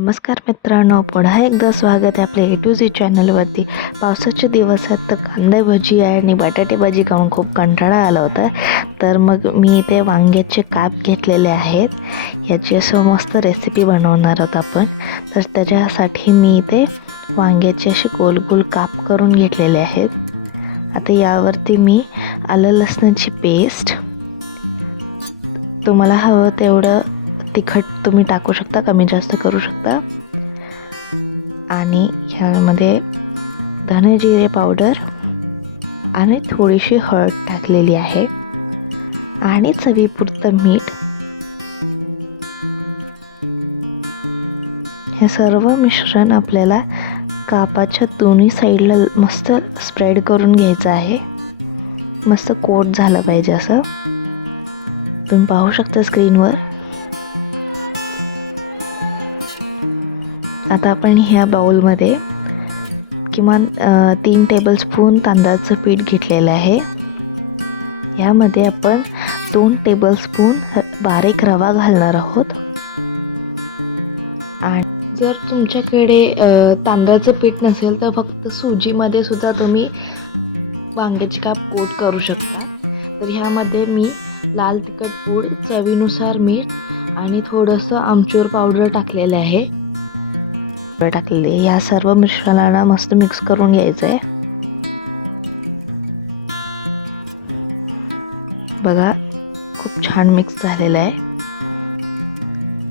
नमस्कार मित्रांनो, पुन्हा एकदा स्वागत आहे आपल्या ए टू झी चॅनलवरती. पावसाचे दिवस आहेत तर कांदा भजी आहे आणि बटाटे भाजी खाऊन खूप कंटाळा आला होता. तर मग मी इथे वांग्याचे काप घेतलेले आहेत. याची असं मस्त रेसिपी बनवणार आहोत आपण. तर त्याच्यासाठी मी इथे वांग्याचे असे गोल गोल काप करून घेतलेले आहेत. आता यावरती मी आलं लसणाची पेस्ट, तुम्हाला हवं तेवढं तिखट तुम्ही टाकू शकता, कमी जास्त करू शकता. आणि ह्यामध्ये धने जिरे पावडर आणि थोडीशी हळद टाकलेली आहे आणि चवीपुरतं मीठ. हे सर्व मिश्रण आपल्याला कापाच्या दोन्ही साईडला मस्त स्प्रेड करून घ्यायचं आहे. मस्त कोट झालं पाहिजे असं. तुम्ही पाहू शकता स्क्रीनवर. आता आपण ह्या बाउलमध्ये किमान 3 टेबलस्पून तांदळाचं पीठ घेतलेलं आहे. यामध्ये आपण 2 टेबलस्पून बारीक रवा घालणार आहोत. आणि जर तुमच्याकडे तांदळाचं पीठ नसेल तर फक्त सुजीमध्ये सुद्धा तुम्ही वांग्याचे काप कोट करू शकता. तर ह्यामध्ये मी लाल तिखट पूड, चवीनुसार मीठ आणि थोडंसं आमचूर पावडर टाकलेलं आहे. या सर्व मिश्रणाला मस्त मिक्स करून घ्यायचं आहे. बघा, खूप छान मिक्स झालेलं आहे.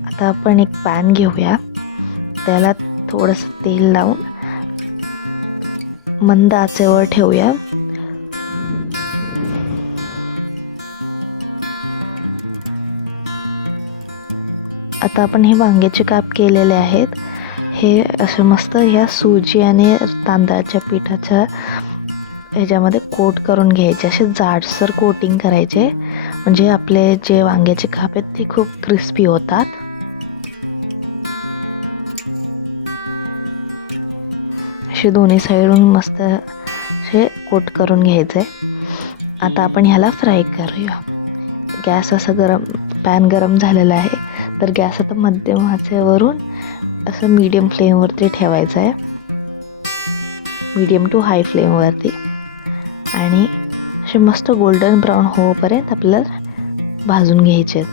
आता आपण एक पॅन घेऊया. त्याला थोडंसं तेल लावून मंद आचेवर ठेवूया. आता आपण हे वांग्याचे काप केलेले आहेत. हे असं मस्त ह्या सुजी आणि तांदळाच्या पिठाच्या ह्याच्यामध्ये कोट करून घ्यायचे. असे जाडसर कोटिंग करायचे, म्हणजे आपले जे वांग्याचे काप आहेत ते खूप क्रिस्पी होतात. असे दोन्ही साईडून मस्त असे कोट करून घ्यायचे. आता आपण ह्याला फ्राय करूया. गॅस असं पॅन गरम झालेला आहे. तर गॅस आता मध्यम आचेवरून असं मीडियम फ्लेमवरती ठेवायचं आहे. मीडियम टू हाय फ्लेमवरती. आणि असे मस्त गोल्डन ब्राऊन होईपर्यंत आपल्याला भाजून घ्यायचे.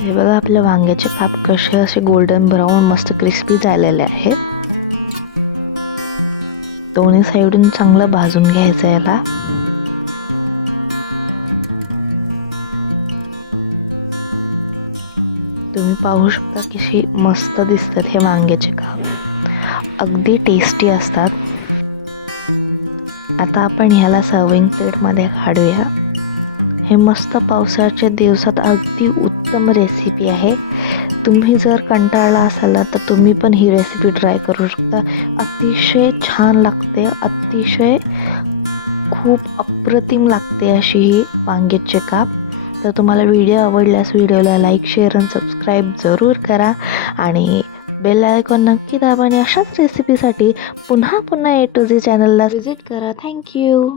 हे बघा, आपल्या वांग्याचे काप कसे असे गोल्डन ब्राऊन मस्त क्रिस्पी झालेले आहेत. दोन्ही साईडून चांगलं भाजून घ्यायचं याला. तुम्ही पाहू शकता कशी मस्त दिसतात हे वांग्याचे काप. अगदी टेस्टी असतात. आता आपण ह्याला सर्विंग प्लेटमध्ये काढूया. हे मस्त पावसाच्या दिवसात अगदी उत्तम रेसिपी आहे. तुम्ही जर कंटाळला असाल तर तुम्ही पण ही रेसिपी ट्राय करू शकता. अतिशय छान लागते. अतिशय खूप अप्रतिम लागते अशी ही वांग्याचे काप. तर तुम्हाला व्हिडिओ आवडल्यास व्हिडिओला लाईक, शेअर आणि सबस्क्राईब जरूर करा. आणि बेल आयकॉन नक्की दाबा. आणि अशाच रेसिपीसाठी पुन्हा ए टू झी चॅनलला व्हिजिट करा. थँक्यू.